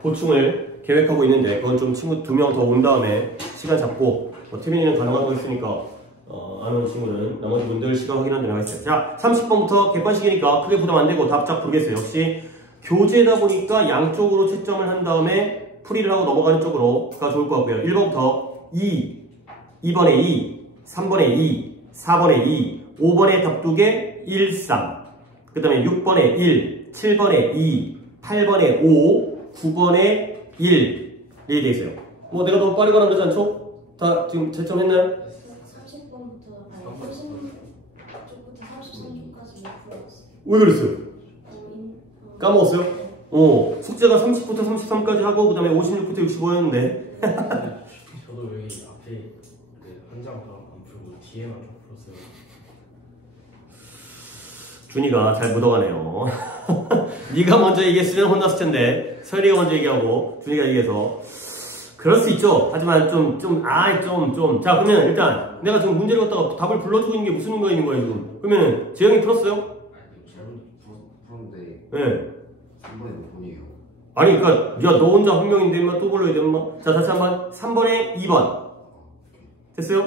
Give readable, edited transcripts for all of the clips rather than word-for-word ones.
보충을 계획하고 있는데 그건 좀 친구 2명 더 온 다음에 시간 잡고 태민이는 가능하다고 했으니까 안 오는 친구는 나머지 분들 시간 확인하도록 하겠습니다. 자, 30번부터 객관식이니까 크게 부담 안 되고 답 쫙 부르겠어요. 역시 교재다 보니까 양쪽으로 채점을 한 다음에 풀이를 하고 넘어가는 쪽으로가 좋을 것 같고요. 1번부터 2번에 2, 3번에 2, 4번에 2, 5번에 답 2개 1, 3, 그 다음에 6번에 1, 7번에 2, 8번에 5, 9번에 1 이렇게 돼 있어요. 뭐 내가 너무 빨리 가라 그러지 않죠? 다 지금 채점했나요? 30번부터 아니 30쪽부터 33쪽까지 풀어봤어요. 왜 그랬어요? 까먹었어요? 숙제가 30부터 33까지 하고 그 다음에 56부터 65였는데 저도 여기 앞에 한 장 안 풀고 뒤에만 좀 풀었어요. 준이가 잘 묻어가네요. 네가 먼저 얘기했으면 혼났을 텐데 서열이가 먼저 얘기하고 준이가 얘기해서 그럴 수 있죠. 하지만 좀. 자, 그러면 일단 내가 지금 문제를 갖다가 답을 불러주고 있는 게 무슨 의미가 있는 거예요, 지금? 그러면 재영이 풀었어요? 아니 잘못 풀었는데 네. 3번에 5번이에요. 아니, 그러니까 야, 너 혼자 한 명인데 인마 또 불러야 돼, 인마. 자, 다시 한번 3번에 2번. 됐어요?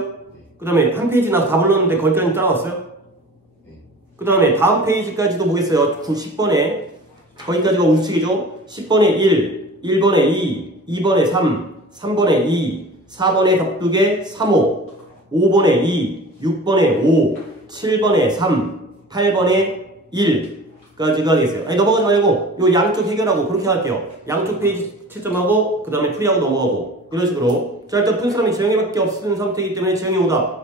그 다음에 한 페이지나 다 불렀는데 거기까지 따라왔어요? 그 다음에 다음 페이지까지도 보겠어요. 10번에 거기까지가 우측이죠? 10번에 1, 1번에 2, 2번에 3, 3번에 2, 4번에 답 2개 3, 5, 5번에 2, 6번에 5, 7번에 3, 8번에 1까지가 되겠어요. 아니 넘어가지 말고 요 양쪽 해결하고 그렇게 할게요. 양쪽 페이지 채점하고 그 다음에 풀이하고 넘어가고 이런 식으로. 자, 일단 푼 사람이 재영이밖에 없는 상태이기 때문에 재영이 오답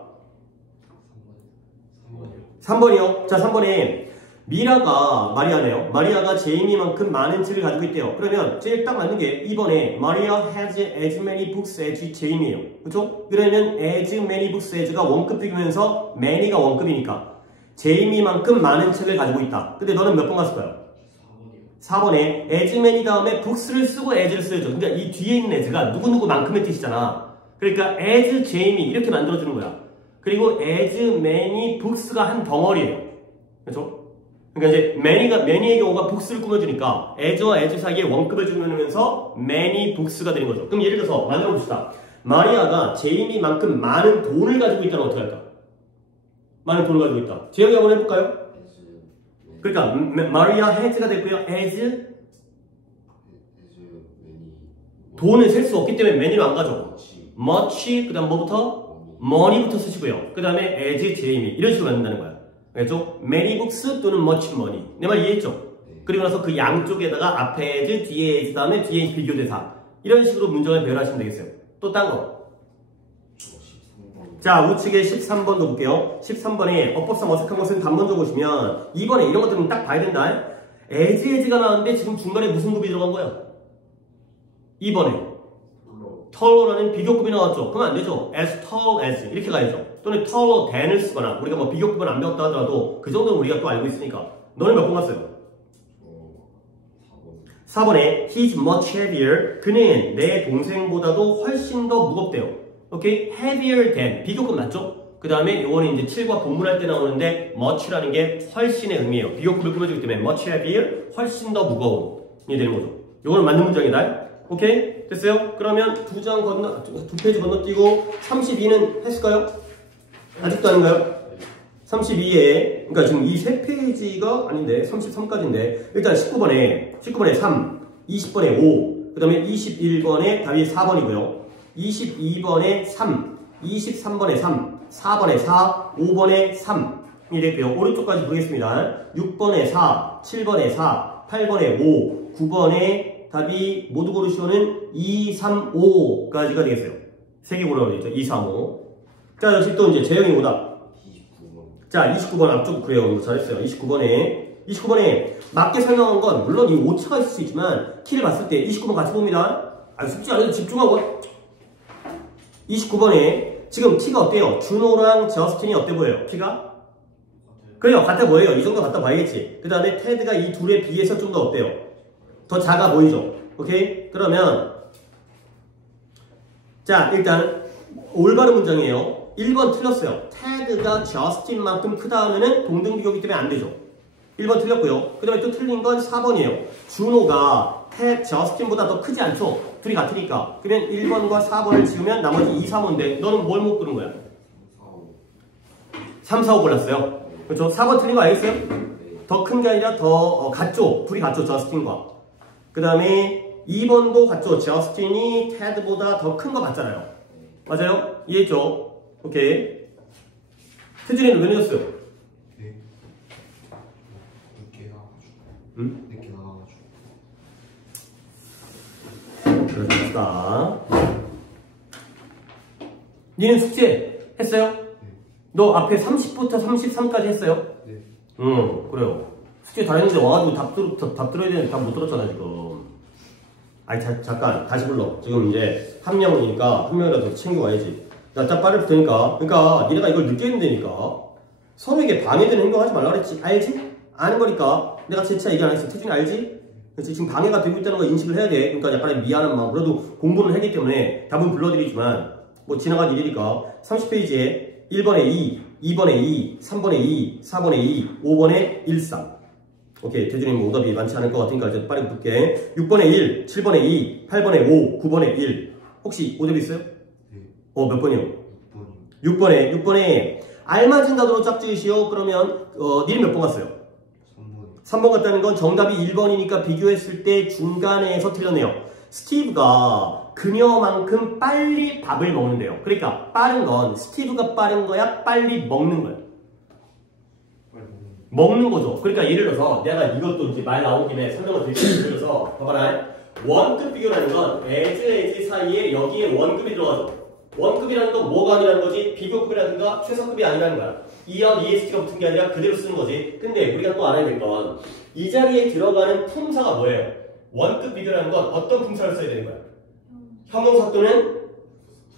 3번이요. 자, 3번에 마리아네요. 마리아가 제이미만큼 많은 책을 가지고 있대요. 그러면 제일 딱 맞는 게 2번에 Maria has as many books as 제이미예요. 그렇죠? 그러면 as many books as가 원급 비교면서 many가 원급이니까 제이미만큼 많은 책을 가지고 있다. 근데 너는 몇 번 갔을까요? 4번에 as many 다음에 books를 쓰고 as를 써야죠. 그러니까 이 뒤에 있는 as가 누구누구만큼의 뜻이잖아. 그러니까 as 제이미 이렇게 만들어주는 거야. 그리고 as many books가 한 덩어리예요. 그렇죠? 그러니까 이제 many의 경우가 books를 꾸며주니까 as와 as 사이에 원급을 주면서 many books가 되는 거죠. 그럼 예를 들어서 만들어 봅시다. 마리아가 제이미만큼 많은 돈을 가지고 있다면 어떻게 할까? 많은 돈을 가지고 있다. 재영이 한번 해볼까요? 그러니까 마리아 has가 됐고요. as 돈을 셀 수 없기 때문에 many로 안 가죠. much 그 다음 뭐부터? money부터 쓰시고요. 그 다음에 as 제이미 이런 식으로 만든다는 거야. 알겠죠? many books 또는 much money. 내 말 이해했죠? 그리고 나서 그 양쪽에다가 앞에 as, 뒤에 as, 다음에 뒤에 비교대사 이런 식으로 문장을 배열하시면 되겠어요. 또 딴 거. 자, 우측에 13번도 볼게요. 13번에 어법상 어색한 것은 단번 적으시면 2번에 이런 것들은 딱 봐야 된다. as가 나왔는데 지금 중간에 무슨 급이 들어간 거야? 2번에 taller 라는 비교급이 나왔죠. 그러면 안 되죠. as tall as 이렇게 가야죠. 또는 taller than을 쓰거나 우리가 뭐 비교급은 안 배웠다 하더라도 그 정도는 우리가 또 알고 있으니까. 너는 몇 번 갔어요? 4번에 he's much heavier. 그는 내 동생보다도 훨씬 더 무겁대요. 오케이? heavier than 비교급 맞죠? 그 다음에 요거는 이제 7과 본문할 때 나오는데 much라는 게 훨씬의 의미예요. 비교급을 꾸며주기 때문에 much heavier 훨씬 더 무거운이 되는 거죠. 요거는 맞는 문장이다. 오케이? 됐어요? 그러면 두 페이지 건너뛰고 32는 했을까요? 아직도 아닌가요? 32에 그러니까 지금 이 세 페이지가 아닌데 33까지인데 일단 19번에 3, 20번에 5, 그 다음에 21번에 답이 4번이고요. 22번에 3, 23번에 3, 4번에 4, 5번에 3이 됐고요. 오른쪽까지 보겠습니다. 6번에 4, 7번에 4, 8번에 5, 9번에 답이 모두 고르시오는 2, 3, 5까지가 되겠어요. 3개 고르라고 되어 있죠. 2, 3, 5. 자, 역시 또 이제 재영이 오답. 29번. 자, 29번 앞쪽 그래요. 잘했어요. 29번에 맞게 설명한 건 물론 이 오차가 있을 수 있지만 키를 봤을 때 29번 같이 봅니다. 숙제 안 해도 집중하고. 29번에 지금 키가 어때요? 준호랑 저스틴이 어때 보여요? 키가? 그래요. 같아 보여요. 이 정도 갖다 봐야겠지. 그 다음에 테드가 이 둘에 비해서 좀 더 어때요? 더 작아 보이죠? 오케이? 그러면 자, 일단 올바른 문장이에요. 1번 틀렸어요. 테드가 저스틴만큼 크다 하면은 동등비교이기 때문에 안 되죠. 1번 틀렸고요. 그 다음에 또 틀린 건 4번이에요. 준호가 저스틴보다 더 크지 않죠? 둘이 같으니까. 그러면 1번과 4번을 지우면 나머지 2, 3호인데 너는 뭘 못 고른 거야? 3, 4, 5 골랐어요. 그렇죠? 4번 틀린 거 알겠어요? 더 큰 게 아니라 더 같죠? 둘이 같죠? 저스틴과. 그 다음에 2번도 같죠? 저스틴이 테드보다 더 큰 거 맞잖아요. 맞아요? 이해했죠? 오케이. 태준이는 왜 늦었어요? 네. 늦게 나와가지고. 응? 늦게 나와가지고. 그렇습니다. 니는 숙제 했어요? 네. 너 앞에 30부터 33까지 했어요? 네. 응, 그래요. 숙제 다 했는데 와가지고 답 들어야 되는데 답 못 들었잖아, 지금. 아니, 잠깐, 다시 불러. 지금 이제 한 명이니까 한 명이라도 챙겨 와야지. 나 딱 빠를 테니까. 그러니까 니네가 이걸 늦게 했는데니까. 서로에게 방해되는 행동하지 말라 그랬지. 알지? 아는 거니까. 내가 재차 얘기 안 했어. 태준이 알지? 그렇지? 지금 방해가 되고 있다는 거 인식을 해야 돼. 그러니까 약간의 미안한 마음. 그래도 공부는 했기 때문에 답은 불러드리지만 뭐 지나간 일이니까 30페이지에 1번에 2, 2번에 2, 3번에 2, 4번에 2, 5번에 1, 3. 오케이. 태준이 뭐 오답이 많지 않을 것 같으니까 이제 빨리 볼게. 6번에 1, 7번에 2, 8번에 5, 9번에 1. 혹시 오답 있어요? 네. 몇 번이요? 6번이요. 6번에 알맞은 단어로 짝지으시오. 그러면 니는 몇 번 갔어요? 3번이요. 3번 갔다는 건 정답이 1번이니까 비교했을 때 중간에서 틀렸네요. 스티브가 그녀만큼 빨리 밥을 먹는데요. 그러니까 빠른 건 스티브가 빠른 거야? 빨리 먹는 거야? 빨리 먹는 거죠. 그러니까 예를 들어서 내가 이것도 이제 말 나온 김에 설명을 드릴게요. 예를 들어서 봐봐라. 원급 비교라는 건 as 사이에 여기에 원급이 들어가죠. 원급이라는 건 뭐가 아니라는 거지? 비교급이라든가 최상급이 아니라는 거야. EST가 붙은 게 아니라 그대로 쓰는 거지. 근데 우리가 또 알아야 될 건 이 자리에 들어가는 품사가 뭐예요? 원급 비교라는 건 어떤 품사를 써야 되는 거야? 형용사 또는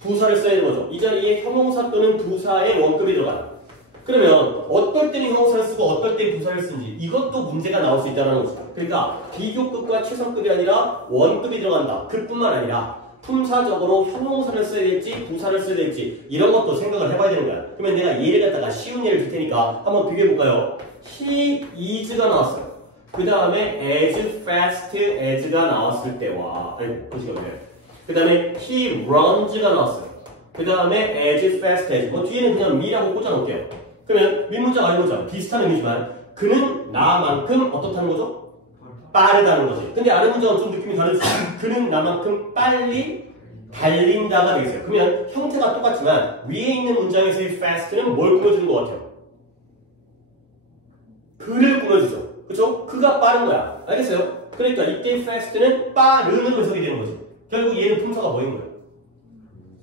부사를 써야 되는 거죠. 이 자리에 형용사 또는 부사의 원급이 들어가요. 그러면 어떨 때는 형용사를 쓰고 어떨 때는 부사를 쓰는지 이것도 문제가 나올 수 있다는 거죠. 그러니까 비교급과 최상급이 아니라 원급이 들어간다. 그뿐만 아니라 품사적으로 형용사를 써야 될지 부사를 써야 될지 이런 것도 생각을 해봐야 되는 거야. 그러면 내가 예를 갖다가 쉬운 예를 줄 테니까 한번 비교해볼까요? He is가 나왔어요. 그 다음에 as fast as가 나왔을 때와 보시면 그 다음에 he runs가 나왔어요. 그 다음에 as fast as 뭐 뒤에는 그냥 me라고 꽂아놓을게요. 그러면 윗문장 아랫문장 비슷한 의미지만 그는 나만큼 어떻다는 거죠? 빠르다는 거지. 근데 아래 문장은 좀 느낌이 다르지. 그는 나만큼 빨리 달린다가 되겠어요. 그러면 형태가 똑같지만 위에 있는 문장에서의 fast는 뭘 꾸며주는 것 같아요? 그를 꾸며주죠. 그쵸? 그가 빠른 거야. 알겠어요? 그러니까 이때 fast는 빠른으로 해석이 되는 거지. 결국 얘는 품사가 뭐인 거예요?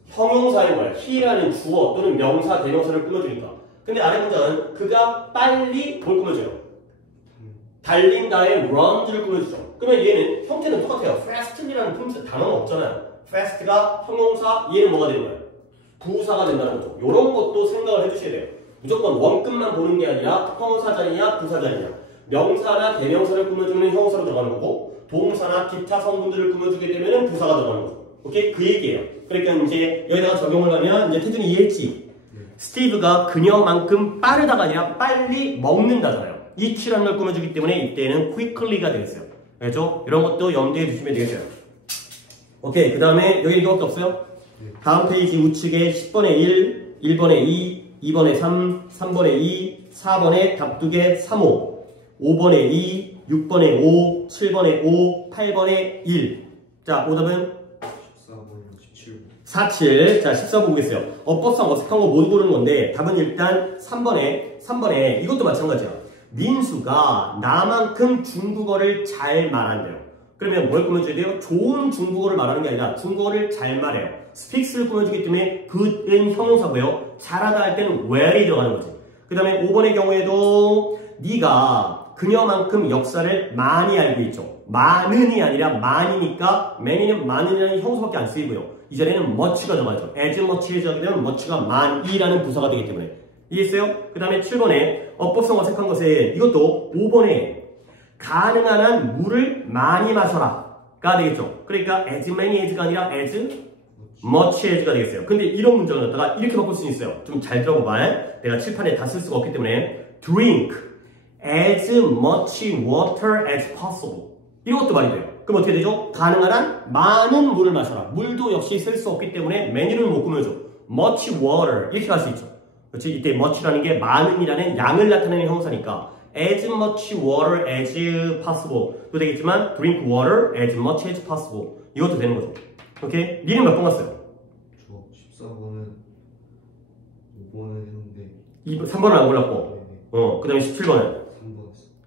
형용사인 거야. he라는 주어 또는 명사, 대명사를 꾸며주니까. 근데 아래 문장은 그가 빨리 뭘 꾸며줘요? 달린다의 run를 꾸며주죠. 그러면 얘는 형태는 똑같아요. fastly라는 품사 단어는 없잖아요. fast가 형용사, 얘는 뭐가 되는 거예요? 부사가 된다는 거죠. 이런 것도 생각을 해주셔야 돼요. 무조건 원급만 보는 게 아니라 형용사 자리냐 부사 자리냐. 명사나 대명사를 꾸며주면 형용사로 들어가는 거고 동사나 기타 성분들을 꾸며주게 되면 부사가 들어가는 거죠. 오케이? 그 얘기예요. 그러니까 이제 여기다가 적용을 하면 이제 태준이 이해했지? 스티브가 그녀만큼 빠르다가 아니라 빨리 먹는다잖아요. eat라는 걸 꾸며주기 때문에 이때는 quickly가 되겠어요. 알죠? 이런 것도 염두에 두시면 되겠어요. 오케이. 그 다음에 여기 이거밖에 없어요? 다음 페이지 우측에 10번에 1, 1번에 2, 2번에 3, 3번에 2, 4번에 답 2개 3호 5번에 2, 6번에 5, 7번에 5, 8번에 1. 자, 오답은? 14번, 17번. 47. 자, 14번 보겠어요. 어법상 어색한 거 못 고르는 건데 답은 일단 3번에 이것도 마찬가지야. 민수가 나만큼 중국어를 잘 말한대요. 그러면 뭘 꾸며줘야 돼요? 좋은 중국어를 말하는 게 아니라 중국어를 잘 말해요. speaks를 꾸며주기 때문에 good은 형용사고요. 잘하다 할 때는 well이 들어가는 거지. 그 다음에 5번의 경우에도 네가 그녀만큼 역사를 많이 알고 있죠. 많은이 아니라 많이니까 many는 많은이라는 형용사밖에 안 쓰이고요. 이 자리에는 much가 들어가죠. as much as 하게 되면 much가 많이라는 부사가 되기 때문에. 이해했어요? 그 다음에 7번에 어법성 어색한 것에 이것도 5번에 가능한 한 물을 많이 마셔라 가 되겠죠. 그러니까 as many as가 아니라 as much as가 되겠어요. 근데 이런 문장을 갖다가 이렇게 바꿀 수 있어요. 좀 잘 들어봐봐. 내가 칠판에 다 쓸 수가 없기 때문에 drink as much water as possible 이것도 말이 돼요. 그럼 어떻게 되죠? 가능한 한 많은 물을 마셔라. 물도 역시 쓸 수 없기 때문에 many를 못 꾸며줘. much water 이렇게 갈 수 있죠. 그렇지? 이때 much라는 게 많은이라는 양을 나타내는 형사니까 as much water as possible 도 되겠지만 drink water as much as possible 이것도 되는 거죠. 오케이? 니는 몇 번 갔어요? 저 14번은 5번을 했는데 3번은 안 골랐고 그 다음에 17번은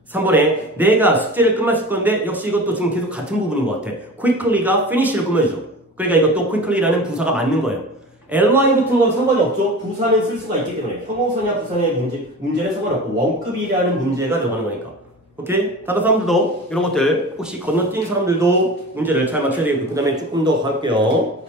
3번에 내가 숙제를 끝마칠 건데 역시 이것도 지금 계속 같은 부분인 것 같아. quickly가 finish를 꾸며주죠. 그러니까 이것도 quickly라는 bu사가 맞는 거예요. ly 붙은 건 상관이 없죠. 부사는 쓸 수가 있기 때문에 형용사냐 부사냐의 문제는 상관없고 원급이라는 문제가 들어가는 거니까. 오케이? 다른 사람들도 이런 것들 혹시 건너뛴 사람들도 문제를 잘 맞춰야 되겠고 그 다음에 조금 더 갈게요.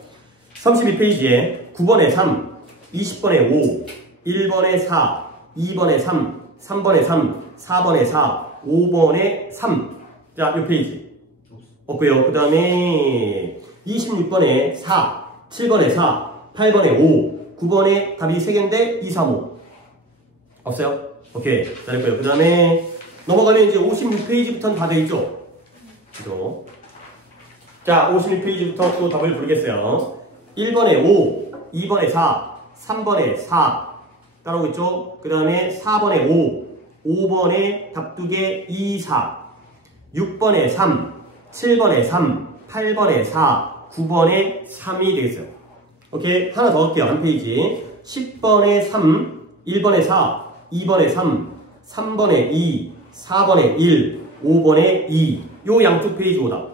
32페이지에 9번에 3, 20번에 5, 1번에 4, 2번에 3, 3번에 3, 4번에 4, 5번에 3. 자, 이 페이지. 없고요. 그 다음에 26번에 4, 7번에 4, 8번에 5, 9번에 답이 3개인데 2, 3, 5. 없어요? 오케이. 잘했고요. 그 다음에 넘어가면 이제 56페이지부터는 다 되어 있죠? 그죠? 자, 56페이지부터 또 답을 부르겠어요. 1번에 5, 2번에 4, 3번에 4. 따라오고 있죠? 그 다음에 4번에 5, 5번에 답 2개 2, 4, 6번에 3, 7번에 3, 8번에 4, 9번에 3이 되겠어요. 오케이? 하나 더 할게요. 한 페이지. 10번에 3, 1번에 4, 2번에 3, 3번에 2, 4번에 1, 5번에 2. 요 양쪽 페이지 오다.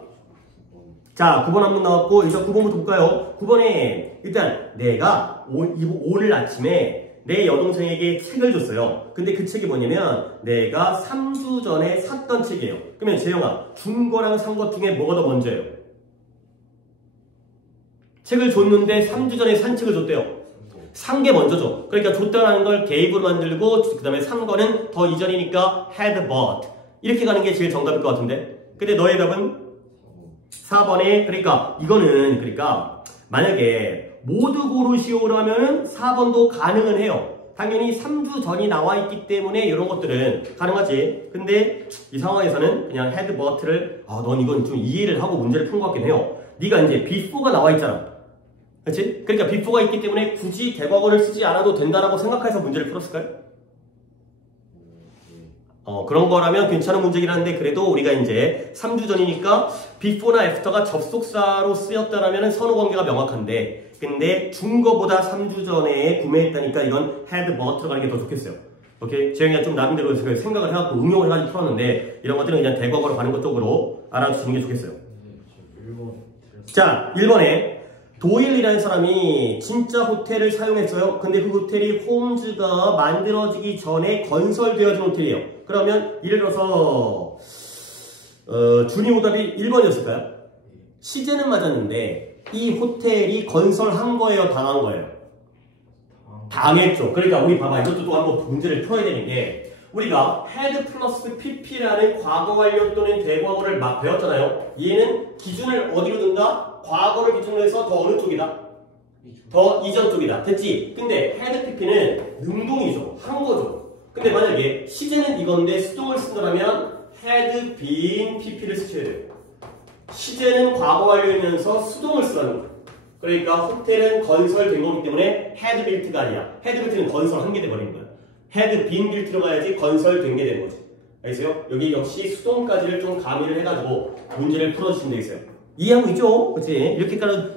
자, 9번 한 번 나왔고, 이제 9번부터 볼까요? 9번에 일단 내가 오늘 아침에 내 여동생에게 책을 줬어요. 근데 그 책이 뭐냐면 내가 3주 전에 샀던 책이에요. 그러면 재영아, 준 거랑 산 것 중에 뭐가 더 먼저예요? 책을 줬는데 3주 전에 산 책을 줬대요. 산 게 먼저죠. 그러니까 줬다는 걸 gave로 만들고 그 다음에 산 거는 더 이전이니까 had bought 이렇게 가는 게 제일 정답일 것 같은데 근데 너의 답은 4번에 그러니까 이거는 그러니까 만약에 모두 고르시오라면 4번도 가능은 해요. 당연히 3주 전이 나와 있기 때문에 이런 것들은 가능하지. 근데 이 상황에서는 그냥 had bought를 넌 이건 좀 이해를 하고 문제를 푼 것 같긴 해요. 네가 이제 before가 나와 있잖아. 그렇지? 그러니까 before가 있기 때문에 굳이 대과거를 쓰지 않아도 된다라고 생각해서 문제를 풀었을까요? 그런 거라면 괜찮은 문제긴 한데 그래도 우리가 이제 3주 전이니까 before나 after가 접속사로 쓰였다라면 선호관계가 명확한데 근데 준 거보다 3주 전에 구매했다니까 이건 had bought 들어가는 게 더 좋겠어요. 오케이? 재영이가 좀 나름대로 생각을 해갖고 응용을 해가지고 풀었는데 이런 것들은 그냥 대과거로 가는 것 쪽으로 알아주시는 게 좋겠어요. 자, 1번에 도일이라는 사람이 진짜 호텔을 사용했어요. 근데 그 호텔이 홈즈가 만들어지기 전에 건설되어진 호텔이에요. 그러면 예를 들어서 준이 오답이 1번이었을까요? 시제는 맞았는데 이 호텔이 건설한 거예요? 당한 거예요? 당했죠. 그러니까 우리 봐봐. 이것도 또 한번 문제를 풀어야 되는 게 우리가 had 플러스 pp라는 과거 완료 또는 대과거를 막 배웠잖아요. 얘는 기준을 어디로 둔다? 과거를 기준으로 해서 더 어느 쪽이다? 더 이전 쪽이다. 됐지? 근데 had pp는 능동이죠. 한 거죠. 근데 만약에 시제는 이건데 수동을 쓴다면 had been pp를 쓰셔야 돼요. 시제는 과거 완료이면서 수동을 쓰라는 거예요. 그러니까 호텔은 건설된 거기 때문에 had built가 아니야. had built는 건설한 게 돼버린 거야. had been built로 가야지 건설된 게 되는 거지. 알겠어요? 여기 역시 수동까지를 좀 가미를 해가지고 문제를 풀어주시면 되겠어요. 이해하고 있죠? 그치?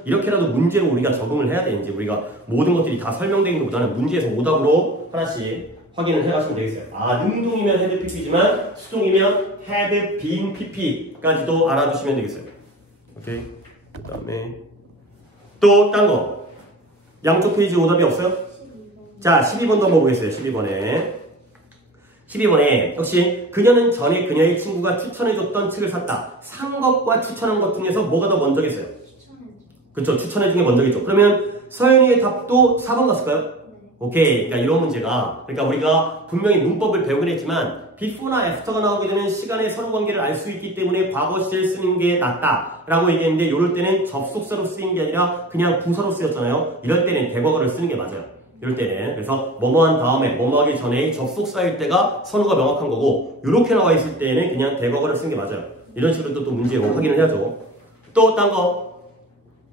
이렇게라도 문제로 우리가 적응을 해야 돼. 이제 우리가 모든 것들이 다 설명되는 것보다는 문제에서 오답으로 하나씩 확인을 해가시면 되겠어요. 능동이면 had pp지만 수동이면 had been pp까지도 알아두시면 되겠어요. 오케이? 그 다음에 또 딴 거. 양쪽 페이지 오답이 없어요? 12번. 자, 12번도 한번 보겠어요. 12번에 역시 그녀는 전에 그녀의 친구가 추천해줬던 책을 샀다. 산 것과 추천한 것 중에서 뭐가 더 먼저겠어요? 추천해줘. 그렇죠. 추천해준 게 먼저겠죠. 그러면 서연이의 답도 4번 갔을까요? 네. 오케이. 그러니까 이런 문제가 그러니까 우리가 분명히 문법을 배우긴 했지만 before나 after가 나오게 되는 시간의 서로관계를 알 수 있기 때문에 과거 시제를 쓰는 게 낫다라고 얘기했는데 이럴 때는 접속사로 쓰인 게 아니라 그냥 부사로 쓰였잖아요. 이럴 때는 대과거를 쓰는 게 맞아요. 이럴 때는 그래서 뭐뭐한 다음에 뭐뭐하기 전에 접속사일 때가 선호가 명확한 거고 이렇게 나와 있을 때는 그냥 대과거를 쓰는 게 맞아요. 이런 식으로 또 문제 확인을 해야죠. 또 딴 거.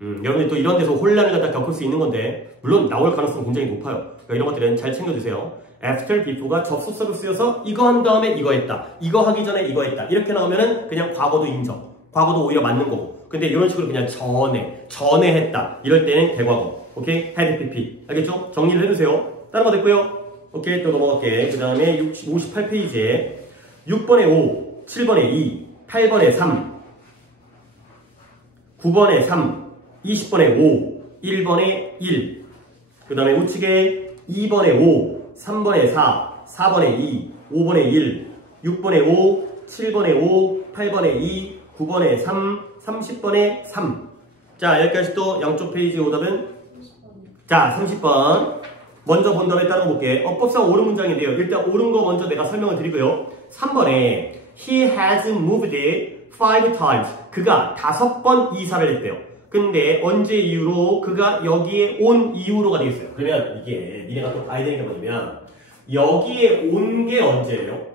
여러분들 또 이런 데서 혼란을 갖다 겪을 수 있는 건데 물론 나올 가능성은 굉장히 높아요. 그러니까 이런 것들은 잘 챙겨주세요. after, before가 접속사로 쓰여서 이거 한 다음에 이거 했다. 이거 하기 전에 이거 했다. 이렇게 나오면은 그냥 과거도 인정. 과거도 오히려 맞는 거고. 근데 이런 식으로 그냥 전에 했다. 이럴 때는 대과거. 오케이? had pp. 알겠죠? 정리를 해주세요. 다른 거 됐고요. 오케이, 또 넘어갈게. 그 다음에 58페이지에 6번에 5, 7번에 2, 8번에 3, 9번에 3, 20번에 5, 1번에 1. 그 다음에 우측에 2번에 5, 3번에 4, 4번에 2, 5번에 1, 6번에 5, 7번에 5, 8번에 2, 9번에 3, 30번에 3. 자, 여기까지 또 양쪽 페이지 오답은? 자, 30번. 먼저 본 다음에 따라 볼게. 어법상 옳은 문장인데요. 일단 옳은 거 먼저 내가 설명을 드리고요. 3번에 He has moved 5 times. 그가 5번 이사를 했대요. 근데 언제 이후로 그가 여기에 온 이후로가 되겠어요. 그러면 이게 니네가 또 봐야 되는 게 뭐냐면 여기에 온 게 언제예요?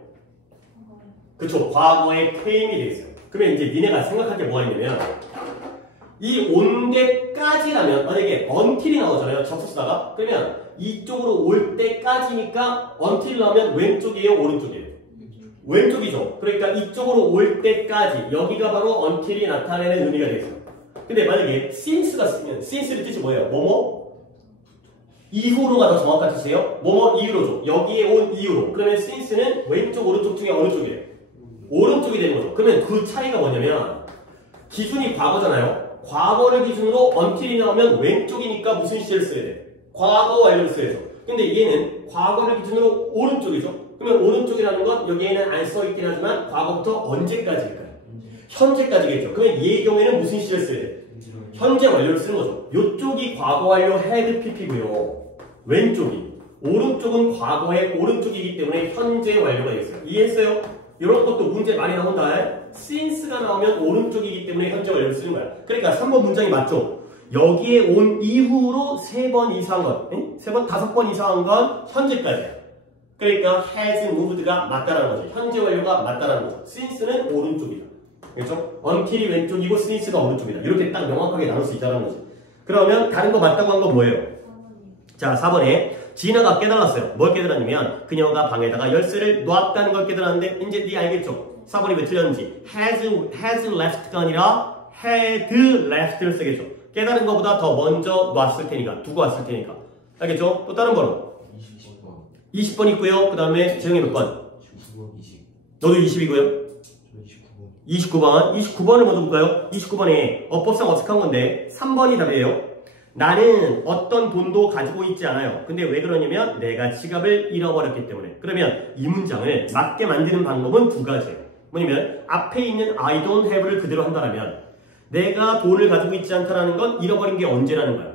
그쵸. 과거의 claim이 되겠어요. 그러면 이제 니네가 생각할 게 뭐가 있냐면 이 온 데까지라면 만약에 until이 나오잖아요. 접속사가. 그러면 이쪽으로 올 때까지니까 until 나오면 왼쪽이에요? 오른쪽이에요? 왼쪽이죠. 그러니까 이쪽으로 올 때까지 여기가 바로 until이 나타내는 의미가 되겠어요. 근데 만약에 since가 쓰면 since의 뜻이 뭐예요? 뭐뭐? 이후로가 더 정확한 뜻이에요? 뭐뭐 이후로죠. 여기에 온 이후로. 그러면 since는 왼쪽 오른쪽 중에 어느 쪽이에요? 오른쪽이 되는 거죠. 그러면 그 차이가 뭐냐면 기준이 과거잖아요. 과거를 기준으로 until이 나오면 왼쪽이니까 무슨 시제를 써야 돼? 과거 완료를 써야죠. 근데 얘는 과거를 기준으로 오른쪽이죠. 그러면 오른쪽이라는 건 여기에는 안 써있긴 하지만 과거부터 언제까지일까요? 현재까지겠죠. 그러면 얘의 경우에는 무슨 시제를 써야 돼? 현재 완료를 쓰는 거죠. 이쪽이 과거 완료 had pp고요. 왼쪽이. 오른쪽은 과거의 오른쪽이기 때문에 현재 완료가 되겠어요. 이해했어요? 이런 것도 문제 많이 나온다. since가 나오면 오른쪽이기 때문에 현재 완료를 쓰는 거야. 그러니까 3번 문장이 맞죠? 여기에 온 이후로 3번 이상한 건, 3번, 5번 이상한 건 현재까지야. 그러니까 has moved가 맞다라는 거죠. 현재 완료가 맞다라는 거죠. since는 오른쪽이다. 그렇죠? until이 왼쪽이고 since가 오른쪽이다. 이렇게 딱 명확하게 나눌 수 있다는 거지. 그러면 다른 거 맞다고 한 건 뭐예요? 자, 4번에 지나가 깨달았어요. 뭘 깨달았냐면 그녀가 방에다가 열쇠를 놨다는 걸 깨달았는데 이제 네 알겠죠? 4번이 왜 틀렸는지 has left가 아니라 had left를 쓰겠죠. 깨달은 것보다 더 먼저 놨을 테니까 두고 왔을 테니까 알겠죠? 또 다른 번호 20번 있고요. 그 다음에 재영이 몇 번? 20. 너도 20이고요. 29번 29번을 먼저 볼까요? 29번에 어법상 어색한 건데 3번이 답이에요. 나는 어떤 돈도 가지고 있지 않아요. 근데 왜 그러냐면 내가 지갑을 잃어버렸기 때문에. 그러면 이 문장을 맞게 만드는 방법은 두 가지예요. 뭐냐면 앞에 있는 I don't have를 그대로 한다면 내가 돈을 가지고 있지 않다라는 건 잃어버린 게 언제라는 거야.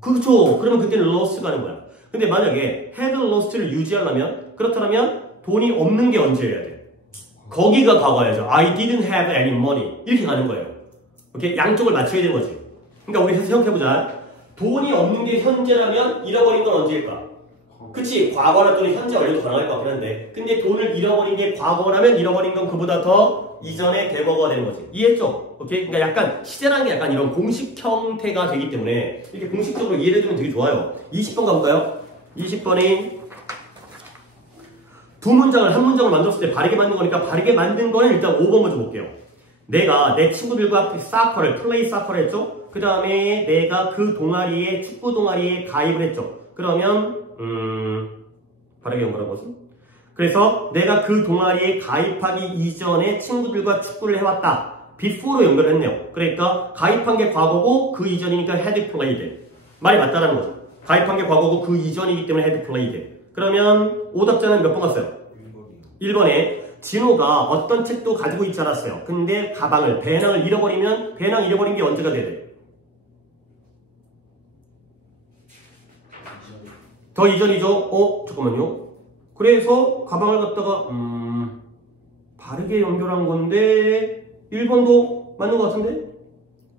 그렇죠. 그러면 그때는 lost가 하는 거야. 근데 만약에 had lost를 유지하려면 그렇다면 돈이 없는 게 언제여야 돼? 거기가 과거야죠. I didn't have any money. 이렇게 가는 거예요. 오케이? 양쪽을 맞춰야 되는 거지. 그러니까 우리 생각해보자. 돈이 없는 게 현재라면 잃어버린 건 언제일까? 그치? 과거나 또는 현재 완료도 가능할 것 같긴 한데 근데 돈을 잃어버린 게 과거라면 잃어버린 건 그보다 더 이전의 대거가 되는 거지. 이해했죠? 오케이? 그러니까 약간 시제라는 게 약간 이런 공식 형태가 되기 때문에 이렇게 공식적으로 이해를 해주면 되게 좋아요. 20번 가볼까요? 20번이 두 문장을 한 문장을 만들었을 때 바르게 만든 거니까 바르게 만든 거는 일단 5번 먼저 볼게요. 내가 내 친구들과 사커를 플레이 사커를 했죠. 그 다음에 내가 그 동아리에 축구 동아리에 가입을 했죠. 그러면 바르게 연결한 것은 그래서 내가 그 동아리에 가입하기 이전에 친구들과 축구를 해왔다. before로 연결을 했네요. 그러니까 가입한 게 과거고 그 이전이니까 had played. 말이 맞다라는 거죠. 가입한 게 과거고 그 이전이기 때문에 had played. 그러면 오답자는 몇 번 갔어요? 1번에 진호가 어떤 책도 가지고 있지 않았어요. 근데 가방을, 배낭을 잃어버리면 배낭 잃어버린 게 언제가 돼야 돼? 더 이전이죠? 잠깐만요. 그래서 가방을 갖다가 바르게 연결한 건데 1번도 맞는 것 같은데?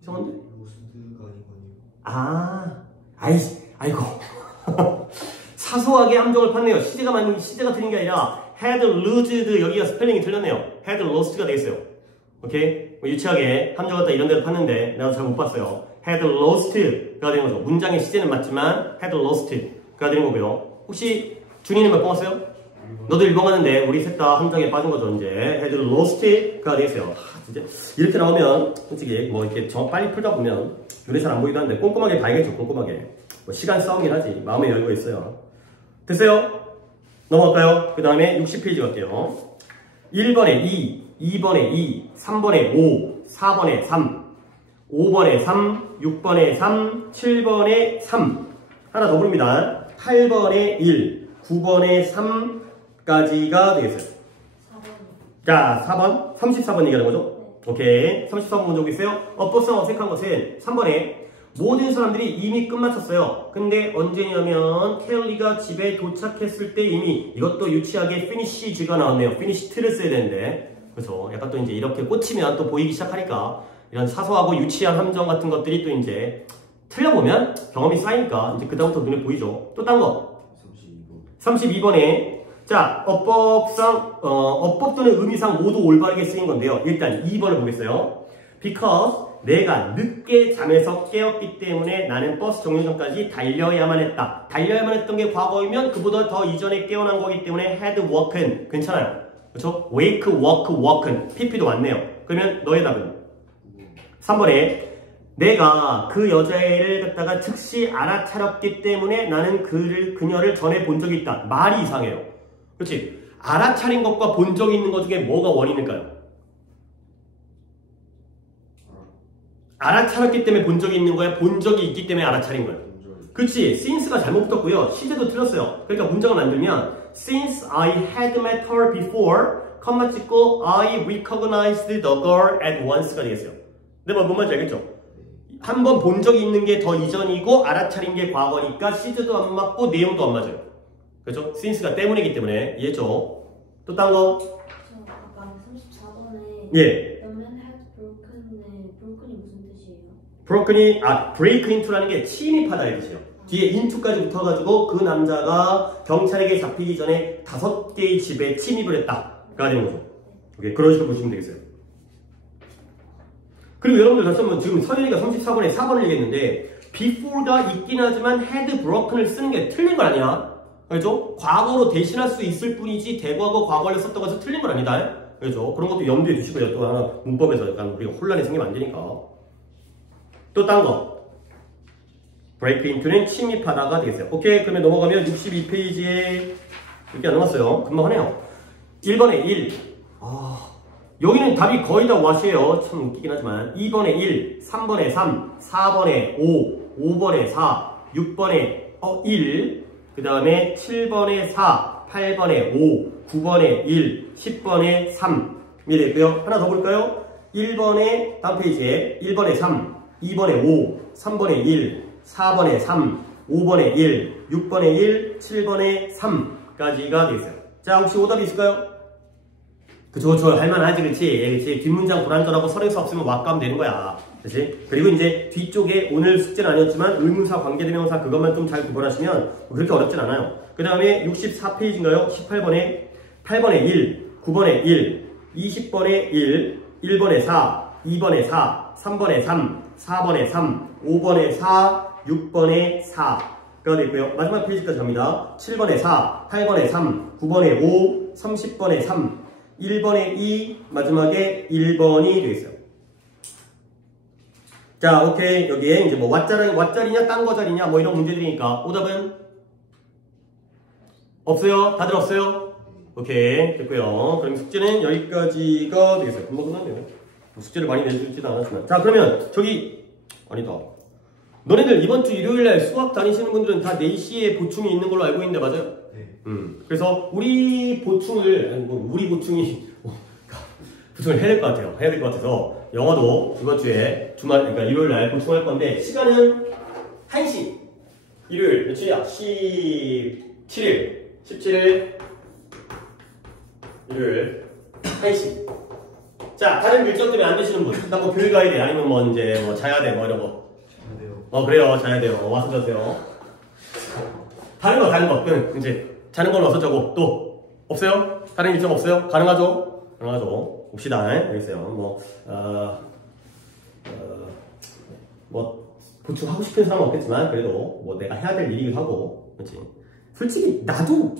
이상한데? 로스트가 아니거든요. 아이고 사소하게 함정을 팠네요. 시제가 틀린 게 아니라 had losed 여기가 스펠링이 틀렸네요. had lost가 되겠어요. 오케이? 뭐 유치하게 함정 갖다 이런 데로 팠는데 나도 잘 못 봤어요. had lost가 되는 거죠. 문장의 시제는 맞지만 had lost가 되는 거고요. 혹시 준이는 몇 번 왔어요? 너도 1번 갔는데 우리 셋 다 함정에 빠진 거죠. 이제 had lost가 되겠어요. 진짜 이렇게 나오면 솔직히 뭐 이렇게 빨리 풀다 보면 눈에 잘 안 보이도 하는데 꼼꼼하게 봐야겠죠. 꼼꼼하게. 뭐 시간 싸움이긴 하지. 마음의 여유가 있어요. 됐어요? 넘어갈까요? 그 다음에 60페이지 갈게요. 1번에 2, 2번에 2, 3번에 5, 4번에 3, 5번에 3, 6번에 3, 7번에 3. 하나 더 부릅니다. 8번에 1, 9번에 3까지가 되겠어요. 4번. 자, 4번. 34번 얘기하는 거죠? 오케이. 34번 먼저 보겠어요. 어법상 어색한 것은 3번에 모든 사람들이 이미 끝마쳤어요. 근데 언제냐면 켈리가 집에 도착했을 때 이미 이것도 유치하게 finish G가 나왔네요. finish T를 써야 되는데 그래서 약간 또 이제 이렇게 꽂히면 또 보이기 시작하니까 이런 사소하고 유치한 함정 같은 것들이 또 이제 틀려보면 경험이 쌓이니까 이제 그다음부터 눈에 보이죠. 또 딴 거 32번에 자 어법 또는 의미상 모두 올바르게 쓰인 건데요. 일단 2번을 보겠어요. Because 내가 늦게 잠에서 깨었기 때문에 나는 버스 정류장까지 달려야만 했다. 달려야만 했던 게 과거이면 그보다 더 이전에 깨어난 거기 때문에 had walk은 괜찮아요. 그렇죠? wake, walk, walk은 PP도 왔네요. 그러면 너의 답은 3번에 내가 그 여자애를 갖다가 즉시 알아차렸기 때문에 나는 그녀를 전에 본 적이 있다. 말이 이상해요. 그렇지? 알아차린 것과 본 적이 있는 것 중에 뭐가 원인일까요? 알아차렸기 때문에 본 적이 있는 거야? 본 적이 있기 때문에 알아차린 거야? 그치? since가 잘못 붙었고요. 시제도 틀렸어요. 그러니까 문장을 만들면 Since I had met her before, 컴마 찍고 I recognized the girl at once가 되겠어요. 근데 뭔 말인지 알겠죠? 한 번 본 적이 있는 게 더 이전이고 알아차린 게 과거니까 시제도 안 맞고 내용도 안 맞아요. 그렇죠? since가 때문이기 때문에 이해했죠? 또 딴 거? 저 아까 34번에 예. The man had broken의 broken이 무슨 뜻이에요? broken이 break into라는 게 침입하다 이 뜻이에요. 뒤에 into까지 붙어가지고 그 남자가 경찰에게 잡히기 전에 5개의 집에 침입을 했다가 되는 거죠. 오케이, 그런 식으로 보시면 되겠어요. 그리고 여러분들 다시 한번 지금 서현이가 34번에 4번을 얘기했는데 before가 있긴 하지만 had broken을 쓰는 게 틀린 거 아니야? 그렇죠? 과거로 대신할 수 있을 뿐이지 대과거 과거를 썼다고 해서 틀린 건 아니다. 그렇죠? 그런 것도 염두에 두시고요. 또 하나 문법에서 약간 우리가 혼란이 생기면 안 되니까. 또 딴 거. break into는 침입하다가 되겠어요. 오케이, 그러면 넘어가면 62페이지에 이렇게 안 남았어요. 금방 하네요. 1번에 1. 여기는 답이 거의 다 what이에요. 참 웃기긴 하지만 2번에 1, 3번에 3, 4번에 5, 5번에 4, 6번에 1, 그 다음에 7번에 4, 8번에 5, 9번에 1, 10번에 3이 되고요. 하나 더 볼까요? 1번에 다음 페이지에 1번에 3, 2번에 5, 3번에 1, 4번에 3, 5번에 1, 6번에 1, 7번에 3까지가 되겠어요. 자, 혹시 오답이 있을까요? 그쵸, 할만하지, 그치? 뒷문장 불완전하고 설행사 없으면 왁가면 되는 거야. 그치? 그리고 이제 뒤쪽에 오늘 숙제는 아니었지만 의문사, 관계대명사 그것만 좀 잘 구분하시면 그렇게 어렵진 않아요. 그 다음에 64페이지인가요? 18번에 8번에 1, 9번에 1, 20번에 1, 1번에 4, 2번에 4, 3번에 3, 4번에 3, 5번에 4, 6번에 4가 되고요. 마지막 페이지까지 갑니다. 7번에 4, 8번에 3, 9번에 5, 30번에 3, 1번에 2, 마지막에 1번이 되겠어요. 자, 오케이. 여기에 이제 뭐 왓자리냐 딴 거자리냐 뭐 이런 문제들이니까 오답은 없어요? 다들 없어요? 오케이, 됐고요. 그럼 숙제는 여기까지가 되겠어요. 금방 끝났네요. 숙제를 많이 내주지도 않았지만. 자, 그러면 저기 아니다. 너네들 이번 주 일요일날 수학 다니시는 분들은 다 4시에 보충이 있는 걸로 알고 있는데 맞아요? 네. 그래서 우리 보충을 보충을 해야 될 것 같아요. 해야 될 것 같아서 영어도 이번 주에 그러니까 일요일날 보충할 건데 시간은 1시. 일요일 며칠이야? 17일 일요일 1시. 자, 다른 일정 때문에 안 되시는 분, 일단 뭐 교회 가야 돼, 아니면 뭐 이제 뭐 자야 돼, 뭐 이런 거. 그래요, 자야 돼요. 와서 자세요. 다른 거, 이제 자는 걸로 와서 자고 또 없어요? 다른 일정 없어요? 가능하죠? 가능하죠. 봅시다. 알겠어요. 보충하고 싶은 사람은 없겠지만 그래도 뭐 내가 해야 될 일이기도 하고, 그렇지. 솔직히 나도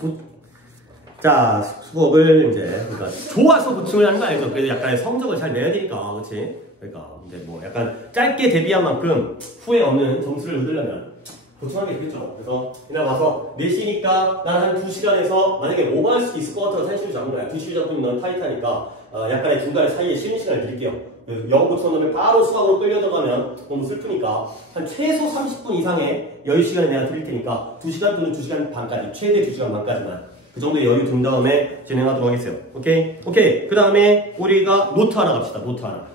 자 수업을 이제 그러니까 좋아서 보충을 하는 거 아니죠. 그래도 약간 성적을 잘 내야 되니까, 그렇지. 그러니까 이제 뭐 약간 짧게 대비한 만큼 후회 없는 점수를 얻으려면 보충하는 게 좋겠죠. 그래서 그냥 와서 4시니까 난 한 2시간에서 만약에 오버할 수 있을 것 같아서 탈출을 잡는 거야. 2시 잡으면 넌 타이트하니까 약간의 중간에 사이에 쉬는 시간을 드릴게요. 영어 붙여 놓으면 바로 수학으로 끌려 들어가면 너무 슬프니까 한 최소 30분 이상의 여유 시간을 내가 드릴 테니까 2시간 또는 2시간 반까지, 최대 2시간 반까지만 그 정도의 여유 둔 다음에 진행하도록 하겠어요. 오케이? 그 다음에 우리가 노트 하나 갑시다. 노트 하나.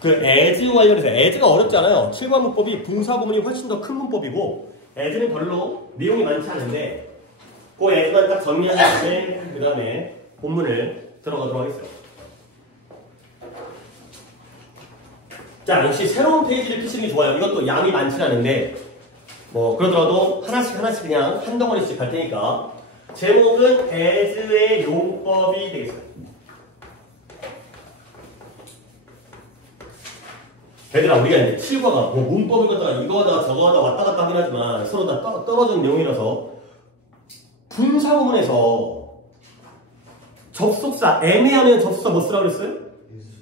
그 as 관련해서 as가 어렵지 않아요. 7과 문법이 분사 구문이 훨씬 더 큰 문법이고 as는 별로 내용이 많지 않은데 그 as만 딱 정리한 다음에 그 다음에 본문을 들어가도록 하겠어요. 자, 역시 새로운 페이지를 펴시는 게 좋아요. 이것도 양이 많지 않은데 뭐 그러더라도 하나씩 그냥 한 덩어리씩 갈 테니까 제목은 as의 용법이 되겠어요. 얘들아, 우리가 이제 7과가 뭐 문법을 갖다가 이거 하다가 저거 하다가 왔다 갔다 하긴 하지만 서로 다 떨어진 내용이라서 분사구문에서 접속사 애매하면 접속사 뭐 쓰라고 그랬어요?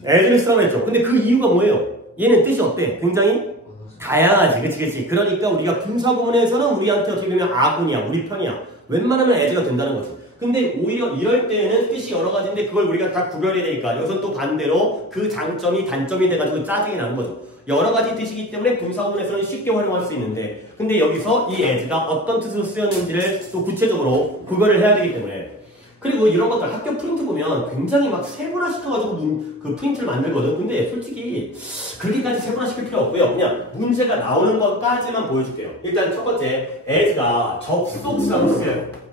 as를 쓰라고 했죠. 근데 그 이유가 뭐예요? 얘는 뜻이 어때? 굉장히 다양하지. 그치. 그러니까 우리가 분사구문에서는 우리한테 어떻게 보면 아군이야, 우리 편이야. 웬만하면 as가 된다는 거죠. 근데 오히려 이럴 때는 뜻이 여러 가지인데 그걸 우리가 다 구별해야 되니까 여기서 또 반대로 그 장점이 단점이 돼가지고 짜증이 나는 거죠. 여러 가지 뜻이기 때문에 분사구문에서는 쉽게 활용할 수 있는데 근데 여기서 이 as가 어떤 뜻으로 쓰였는지를 또 구체적으로 구별을 해야 되기 때문에 그리고 이런 것들 학교 프린트 보면 굉장히 막 세분화시켜가지고 그 프린트를 만들거든. 근데 솔직히 그렇게까지 세분화시킬 필요 없고요. 그냥 문제가 나오는 것까지만 보여줄게요. 일단 첫 번째, as가 접속사로 쓰여요.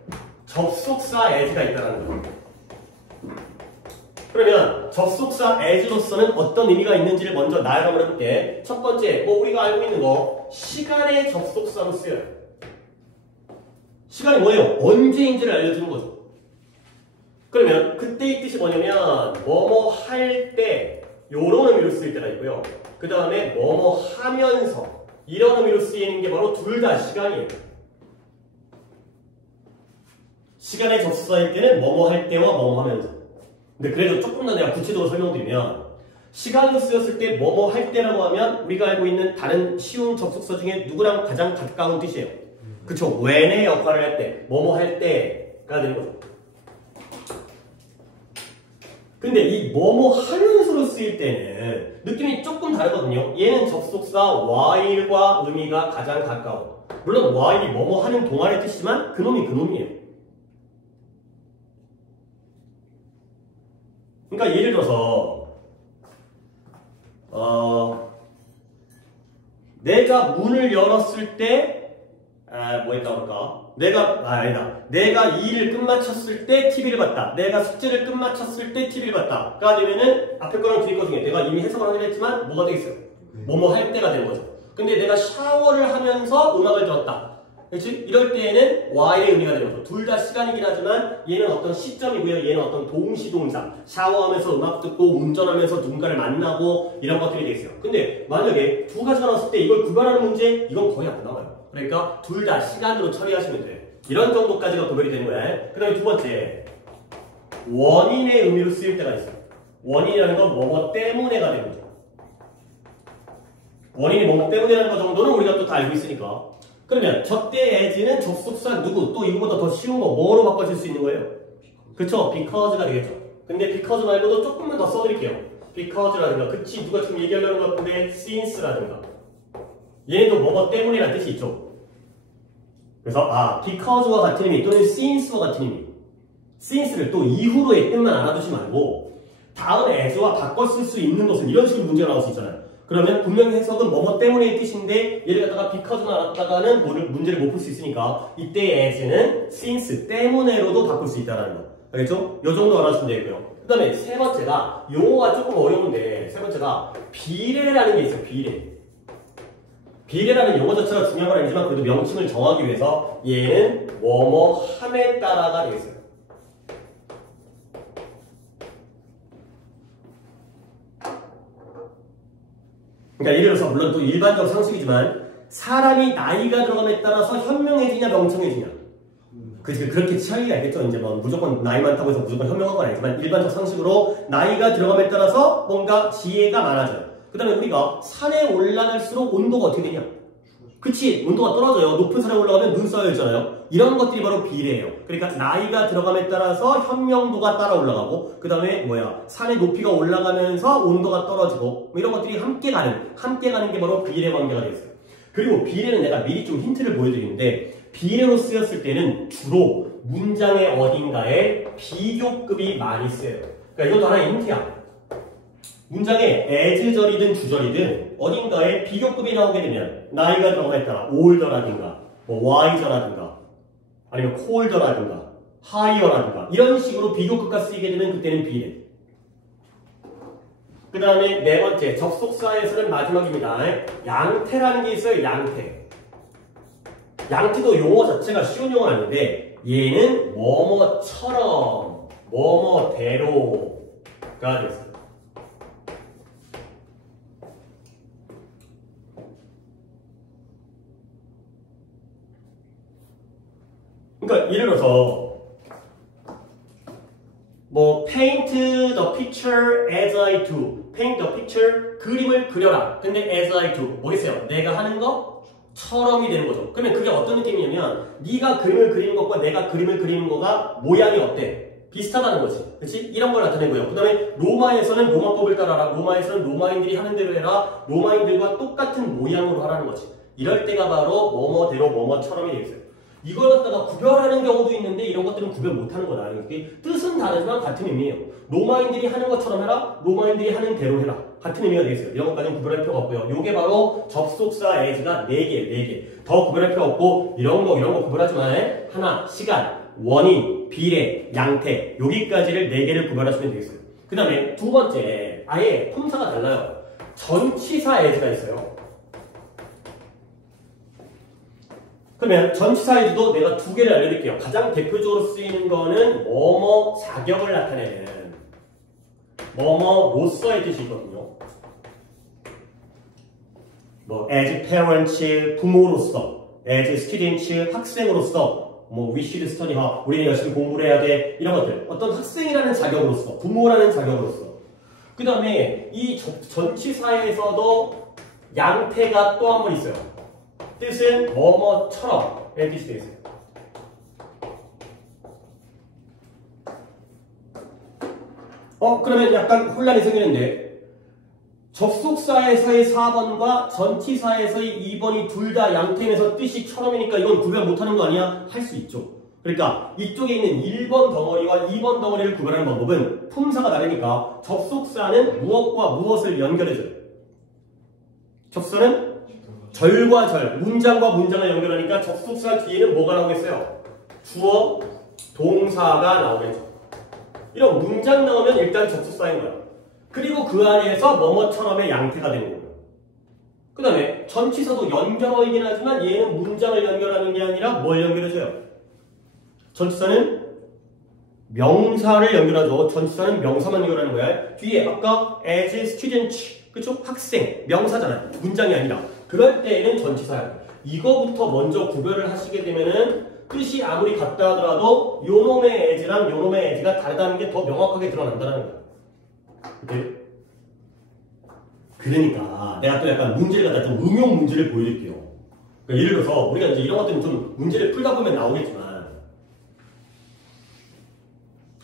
접속사 as가 있다는 거예요. 그러면 접속사 as로서는 어떤 의미가 있는지를 먼저 나열을 해볼게. 첫 번째, 뭐 우리가 알고 있는 거 시간의 접속사로 쓰여요. 시간이 뭐예요? 언제인지를 알려주는 거죠. 그러면 그때의 뜻이 뭐냐면 뭐뭐 할 때 요런 의미로 쓰일 때가 있고요. 그 다음에 뭐뭐 하면서 이런 의미로 쓰이는 게 바로 둘 다 시간이에요. 시간에 접속사일 때는 뭐뭐 할 때와 뭐뭐 하면서. 근데 그래도 조금 더 내가 구체적으로 설명드리면 시간으로 쓰였을 때 뭐뭐 할 때라고 하면 우리가 알고 있는 다른 쉬운 접속사 중에 누구랑 가장 가까운 뜻이에요. 그쵸? when의 역할을 할 때, 뭐뭐 할 때가 되는 거죠. 근데 이 뭐뭐 하면서로 쓰일 때는 느낌이 조금 다르거든요. 얘는 접속사 while과 의미가 가장 가까워. 물론 while이 뭐뭐 하는 동안의 뜻이지만 그놈이 그놈이에요. 그러니까 예를 들어서 내가 문을 열었을 때 뭐 했다 그럴까? 내가 이 일을 끝마쳤을 때 TV를 봤다. 내가 숙제를 끝마쳤을 때 TV를 봤다. 가 되면은 앞에 거랑 뒤에 거 중에 내가 이미 해석을 하긴 했지만 뭐가 되겠어요? 뭐뭐 할 때가 되는 거죠. 근데 내가 샤워를 하면서 음악을 들었다. 그렇지? 이럴 때에는 while의 의미가 되는 거죠. 둘 다 시간이긴 하지만 얘는 어떤 시점이고요. 얘는 어떤 동시동사. 샤워하면서 음악 듣고 운전하면서 누군가를 만나고 이런 것들이 되겠어요. 근데 만약에 두 가지가 나왔을 때 이걸 구별하는 문제 이건 거의 안 나와요. 그러니까 둘 다 시간으로 처리하시면 돼요. 이런 정도까지가 구별이 되는 거야. 그 다음에 두 번째, 원인의 의미로 쓰일 때가 있어요. 원인이라는 건 뭐뭐 때문에가 되는 거죠. 원인이 뭐뭐 때문에라는 거 정도는 우리가 또 다 알고 있으니까. 그러면 저때 as는 접속사 누구, 또 이거보다 더 쉬운 거 뭐로 바꿔줄 수 있는 거예요? 그쵸? because가 되겠죠. 근데 because 말고도 조금만 더 써드릴게요. because라든가, 그치, 누가 지금 얘기하려는 것 같은데 since라든가. 얘도 뭐뭐 때문이라는 뜻이 있죠. 그래서 because와 같은 의미 또는 since와 같은 의미. since를 또 이후로의 뜻만 알아두지 말고 다음 as와 바꿔 쓸 수 있는 것은 이런 식으로 문제가 나올 수 있잖아요. 그러면 분명히 해석은 뭐뭐 때문의 뜻인데 얘를 갖다가 because만 알았다가는 문제를 못 풀 수 있으니까 이때 as는 since 때문에로도 바꿀 수 있다는 거. 알겠죠? 요 정도 알아주시면 되겠고요. 그 다음에 세 번째가 용어가 조금 어려운데 세 번째가 비례라는 게 있어요. 비례라는 용어 자체가 중요한 건 아니지만 그래도 명칭을 정하기 위해서 얘는 뭐뭐 함에 따라가 되겠어요. 그러니까 예를 들어서 물론 또 일반적 상식이지만 사람이 나이가 들어감에 따라서 현명해지냐 명청해지냐. 그렇게 차이가 있겠죠. 이제 뭐 무조건 나이 많다고 해서 무조건 현명한 건 아니지만 일반적 상식으로 나이가 들어감에 따라서 뭔가 지혜가 많아져요. 그 다음에 우리가 산에 올라갈수록 온도가 어떻게 되냐? 그치, 온도가 떨어져요. 높은 산에 올라가면 눈 쌓여있잖아요. 이런 것들이 바로 비례예요. 그러니까 나이가 들어감에 따라서 현명도가 따라 올라가고 그 다음에 산의 높이가 올라가면서 온도가 떨어지고 뭐 이런 것들이 함께 가는 게 바로 비례 관계가 되겠어요. 그리고 비례는 내가 미리 좀 힌트를 보여드리는데 비례로 쓰였을 때는 주로 문장의 어딘가에 비교급이 많이 쓰여요. 그러니까 이것도 하나의 힌트야. 문장에 as절이든 주절이든 어딘가에 비교급이 나오게 되면 나이가 들어가에 따라 older라든가 뭐 wiser라든가 아니면 colder라든가 higher라든가 이런 식으로 비교급과 쓰이게 되면 그때는 비례. 그 다음에 네 번째 접속사에서는 마지막입니다. 양태라는 게 있어요. 양태. 양태도 용어 자체가 쉬운 용어는 아닌데 얘는 뭐뭐처럼 뭐뭐대로가 됐어요. 그러니까 예를 들어서 뭐 paint the picture as I do. paint the picture 그림을 그려라. 근데 as I do 뭐겠어요? 내가 하는 것처럼이 되는 거죠. 그러면 그게 어떤 느낌이냐면 네가 그림을 그리는 것과 내가 그림을 그리는 거가 모양이 어때? 비슷하다는 거지. 그렇지? 이런 걸 나타내고요. 그 다음에 로마에서는 로마법을 따라라. 로마에서는 로마인들이 하는 대로 해라. 로마인들과 똑같은 모양으로 하라는 거지. 이럴 때가 바로 뭐뭐대로 뭐뭐처럼이 되겠어요. 이걸 갖다가 구별하는 경우도 있는데 이런 것들은 구별 못하는 거다. 뜻은 다르지만 같은 의미예요. 로마인들이 하는 것처럼 해라. 로마인들이 하는 대로 해라. 같은 의미가 되겠어요. 이런 것까지는 구별할 필요가 없고요. 이게 바로 접속사 as가 4개. 더 구별할 필요 없고 이런 거 구별하지만 하나, 시간, 원인, 비례, 양태 여기까지를 4개를 구별하시면 되겠어요. 그 다음에 두 번째 아예 품사가 달라요. 전치사 as가 있어요. 그러면 전치사에도 내가 2개를 알려드릴게요. 가장 대표적으로 쓰이는 거는 뭐뭐 자격을 나타내는 뭐뭐로서의 뜻이 있거든요. 뭐 as parents 부모로서, as students 학생으로서, 뭐 we should study hard 우리는 열심히 공부를 해야 돼 이런 것들 어떤 학생이라는 자격으로서, 부모라는 자격으로서. 그 다음에 이 전치사에서도 양태가 또 한 번 있어요. 뜻은 뭐뭐처럼 이렇게 뜻이 되겠어요. 그러면 약간 혼란이 생기는데 접속사에서의 4번과 전치사에서의 2번이 둘 다 양태에서 뜻이 처럼이니까 이건 구별 못하는 거 아니야? 할 수 있죠. 그러니까 이쪽에 있는 1번 덩어리와 2번 덩어리를 구별하는 방법은 품사가 다르니까 접속사는 무엇과 무엇을 연결해줘요. 접속사는 절과 절, 문장과 문장을 연결하니까 접속사 뒤에는 뭐가 나오겠어요? 주어, 동사가 나오겠죠. 이런 문장 나오면 일단 접속사인 거야. 그리고 그 안에서 뭐뭐처럼의 양태가 되는 거예요. 그 다음에 전치사도 연결어이긴 하지만 얘는 문장을 연결하는 게 아니라 뭘 연결해줘요? 전치사는 명사를 연결하죠. 전치사는 명사만 연결하는 거야. 뒤에 아까 as student, 그쵸? 학생, 명사잖아요. 문장이 아니라. 그럴 때에는 전치사야. 이거부터 먼저 구별을 하시게 되면은 뜻이 아무리 같다 하더라도 요놈의 as랑 요놈의 as가 다르다는 게 더 명확하게 드러난다는 거야. 오케이? 그러니까 내가 또 약간 문제를 갖다 좀 응용 문제를 보여줄게요. 그러니까 예를 들어서 우리가 이제 이런 것들은 좀 문제를 풀다 보면 나오겠지만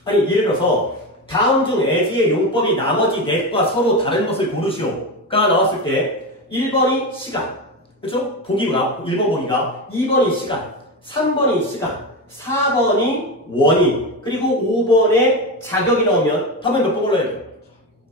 아니 예를 들어서 다음 중 as의 용법이 나머지 넷과 서로 다른 것을 고르시오가 나왔을 때 1번이 시간, 그렇죠? 보기가 1번 보기가 2번이 시간, 3번이 시간, 4번이 원인, 그리고 5번에 자격이 나오면 답은 몇 번 골라야 돼요?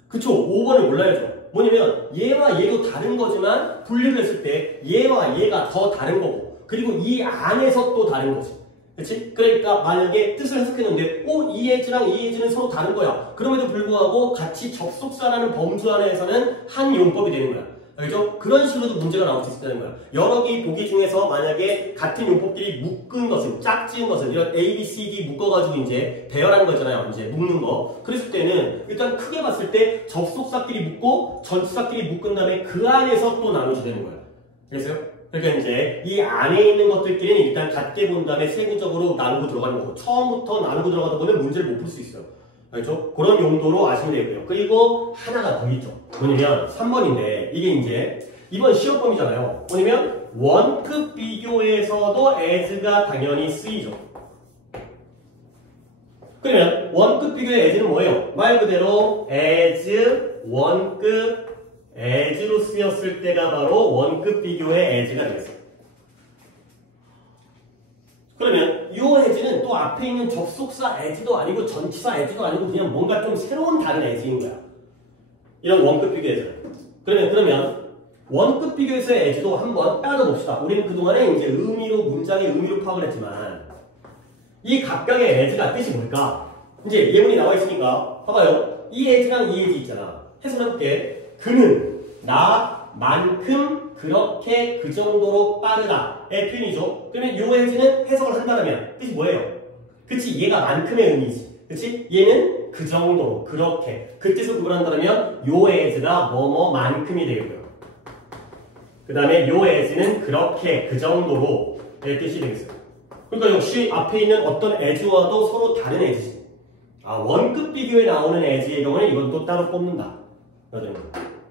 그쵸? 5번을 골라야죠. 뭐냐면 얘와 얘도 다른 거지만 분리를 했을 때 얘와 얘가 더 다른 거고 그리고 이 안에서 또 다른 거지. 그치? 그러니까 만약에 뜻을 해석했는데 이 예지랑 이 예지는 서로 다른 거야. 그럼에도 불구하고 같이 접속사라는 범주 안에서는 한 용법이 되는 거야. 알겠죠? 그런 식으로도 문제가 나올 수 있다는 거야. 여러 개 보기 중에서 만약에 같은 용법끼리 묶은 것은, 짝지은 것은, 이런 A, B, C, D 묶어가지고 이제 배열하는 거잖아요. 이제 묶는 거. 그랬을 때는 일단 크게 봤을 때 접속사끼리 묶고 전치사끼리 묶은 다음에 그 안에서 또 나누게 되는 거야. 그래서요? 그러니까 이제 이 안에 있는 것들끼리는 일단 같게 본 다음에 세부적으로 나누고 들어가는 거고, 처음부터 나누고 들어가다 보면 문제를 못 풀 수 있어요. 알죠? 그런 용도로 아시면 되고요. 그리고 하나가 더 있죠. 뭐냐면 3번인데 이게 이제 이번 시험범위잖아요. 뭐냐면 원급 비교에서도 as가 당연히 쓰이죠. 그러면 원급 비교의 as는 뭐예요? 말 그대로 as, 원급, as로 쓰였을 때가 바로 원급 비교의 as가 되겠어요. 그러면 이 as는 또 앞에 있는 접속사 as도 아니고 전치사 as도 아니고 그냥 뭔가 좀 새로운 다른 as인 거야. 이런 원급 비교에서는. 그러면 원급 비교에서의 as도 한번 따져봅시다. 우리는 그동안에 이제 의미로, 문장의 의미로 파악을 했지만 이 각각의 as가 뜻이 뭘까? 이제 예문이 나와 있으니까 봐봐요. 이 as랑 이 as 있잖아. 해석해볼게. 그는 나만큼 그렇게 그 정도로 빠르다의 표현이죠. 그러면 요 as는 해석을 한다면 뜻이 뭐예요? 그치? 얘가 만큼의 의미지. 그치? 얘는 그 정도로, 그렇게. 그 뜻을 구분한다면 요 as가 뭐뭐만큼이 되고요. 그 다음에 요 as는 그렇게, 그 정도로 의 뜻이 되겠어요. 그러니까 역시 앞에 있는 어떤 as와도 서로 다른 as지. 원급 비교에 나오는 as의 경우는 이건 또 따로 뽑는다.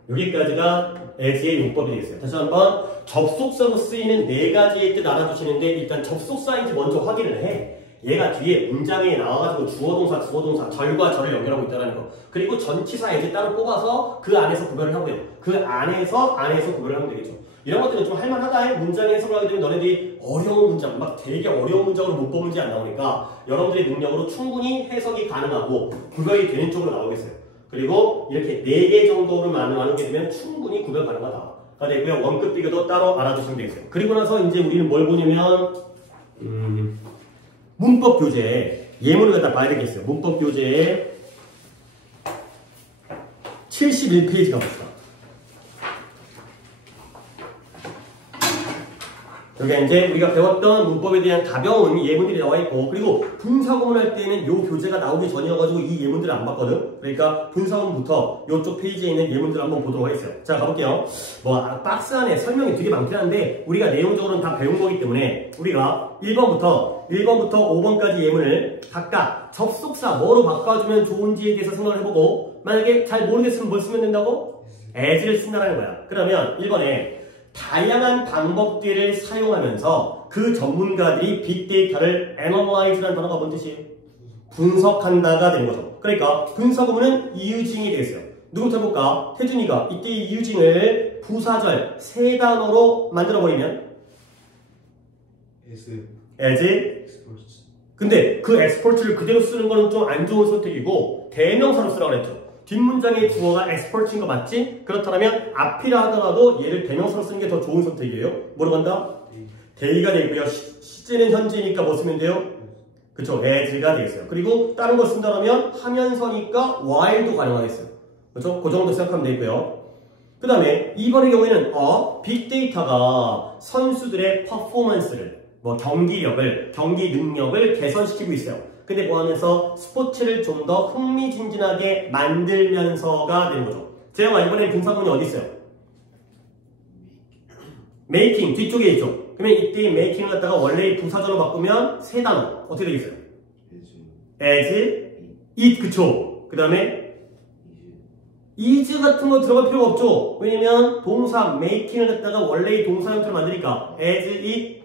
여기까지가 as의 용법이 되겠어요. 다시 한번 접속사로 쓰이는 네 가지의 뜻 알아두시는데 일단 접속사인지 먼저 확인을 해. 얘가 뒤에 문장에 나와가지고 주어동사, 주어동사, 절과 절을 연결하고 있다는 거. 그리고 전치사 as 따로 뽑아서 그 안에서 구별을 하고 해요. 그 안에서 구별을 하면 되겠죠. 이런 것들은 좀 할만하다 해. 문장 해석을 하게 되면 너네들이 어려운 문장, 막 되게 어려운 문장으로 못 뽑은 문제 안 나오니까 여러분들의 능력으로 충분히 해석이 가능하고 구별이 되는 쪽으로 나오겠어요. 그리고 이렇게 4개 정도로 나누게 되면 충분히 구별 가능하다가 되고요. 원급 비교도 따로 알아두시면 되겠어요. 그리고 나서 이제 우리는 뭘 보냐면 문법 교재 예문을 갖다 봐야 되겠어요. 문법 교재에 71페이지 가봅시다. 여기 이제 우리가 배웠던 문법에 대한 가벼운 예문들이 나와 있고, 그리고 분사구문 할 때는 이 교재가 나오기 전이어가지고 이 예문들을 안 봤거든. 그러니까 분사구문부터 이쪽 페이지에 있는 예문들을 한번 보도록 하겠어요. 자, 가볼게요. 박스 안에 설명이 되게 많긴 한데 우리가 내용적으로는 다 배운 거기 때문에 우리가 1번부터 5번까지 예문을 각각 접속사 뭐로 바꿔주면 좋은지에 대해서 생각을 해보고, 만약에 잘 모르겠으면 뭘 쓰면 된다고? as를 쓴다는 거야. 그러면 1번에 다양한 방법들을 사용하면서 그 전문가들이 빅데이터를 analyze라는 단어가 뭔 뜻이에요? 분석한다가 되는 거죠. 그러니까 분사구문은 using이 되겠어요. 누구부터 해볼까? 태준이가 이때 이 using을 부사절 3단어로 만들어버리면 as 근데 그 export를 그대로 쓰는 거는 좀 안 좋은 선택이고 대명사로 쓰라고 그랬죠. 뒷문장의 주어가 export인 거 맞지? 그렇다면 앞이라 하더라도 얘를 대명사로 쓰는 게 더 좋은 선택이에요. 뭐로 간다? day가 되고요. 시제는 현재니까 뭐 쓰면 돼요? 그쵸, as가 되겠어요. 그리고 다른 거 쓴다면 하면서니까 while도 가능하겠어요. 그쵸? 그 정도 생각하면 되고요. 그 다음에 2번의 경우에는 빅데이터가 선수들의 퍼포먼스를, 경기 능력을 개선시키고 있어요. 근데 뭐 하면서 스포츠를 좀 더 흥미진진하게 만들면서가 되는 거죠. 재영아, 이번에 분사구문이 어디 있어요? making, 뒤쪽에 있죠. 그러면 이때 making을 갖다가 원래의 부사절로 바꾸면 3단어. 어떻게 되겠어요? as, it, 그쵸. 그 다음에 is 같은 거 들어갈 필요가 없죠. 왜냐면 동사 making을 갖다가 원래의 동사 형태로 만드니까 as, it,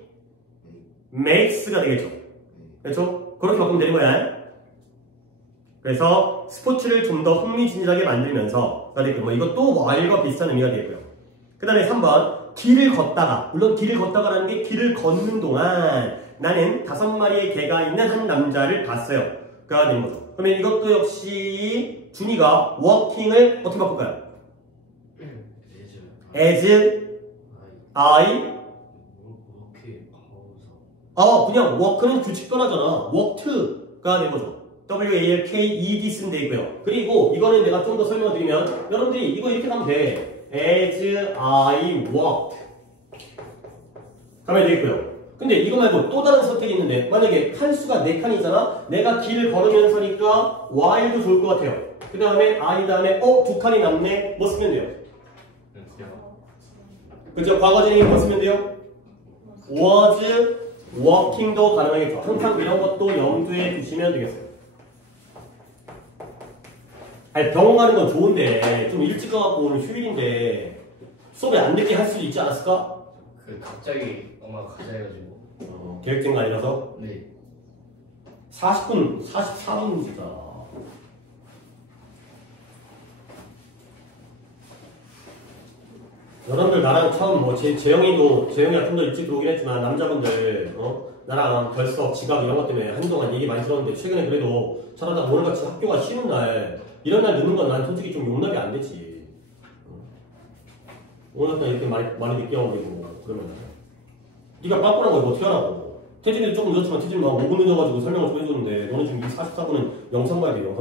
makes가 되겠죠. 그렇죠? 그렇게 바꾸면 되는 거야. 그래서 스포츠를 좀 더 흥미진진하게 만들면서가 되고, 이것도 while과 비슷한 의미가 되고요. 그 다음에 3번 길을 걷다가, 물론 길을 걷다가라는 게 길을 걷는 동안 나는 5마리의 개가 있는 한 남자를 봤어요. 가 되는 거죠. 그러면 이것도 역시 준이가 walking을 어떻게 바꿀까요? as I 그냥 walk는 규칙 떠나잖아. walked가 되는 거죠. walked 쓰면 되고요. 그리고 이거는 내가 좀 더 설명을 드리면 여러분들이 이거 이렇게 가면 돼. as I walked. 가면 되겠고요. 근데 이거 말고 또 다른 선택이 있는데 만약에 칸수가 4칸이잖아? 내가 길을 걸으면서니까 while도 좋을 것 같아요. 그 다음에 I 다음에 2칸이 남네. 뭐 쓰면 돼요? 그죠? 과거 진행이 뭐 쓰면 돼요? was walking도 가능하겠죠. 항상 이런 것도 염두에 두시면 되겠어요. 아니 병원 가는 건 좋은데 좀 일찍 가갖고 오늘 휴일인데 수업에 안 늦게 할 수도 있지 않았을까? 그 갑자기 엄마가 가자 해가지고. 계획된 거 아니라서 네. 40분, 44분 진짜. 여러분들 나랑 처음 뭐 재영이가 좀 더 일찍 들어오긴 했지만 남자분들 나랑 결석, 지각 이런 것 때문에 한동안 얘기 많이 들었는데 최근에 그래도 저러다 오늘같이 학교가 쉬는 날 이런 날 늦는 건 난 솔직히 좀 용납이 안 되지. 오늘 같은 이렇게 많이 늦게 오고 그러면 네가 빠꾸란 거 이거 어떻게 하라고. 태진이도 조금 늦었지만 태진이 막 5분 늦어가지고 설명을 좀 해줬는데 너는 지금 이 44분은 영상 봐야 돼요.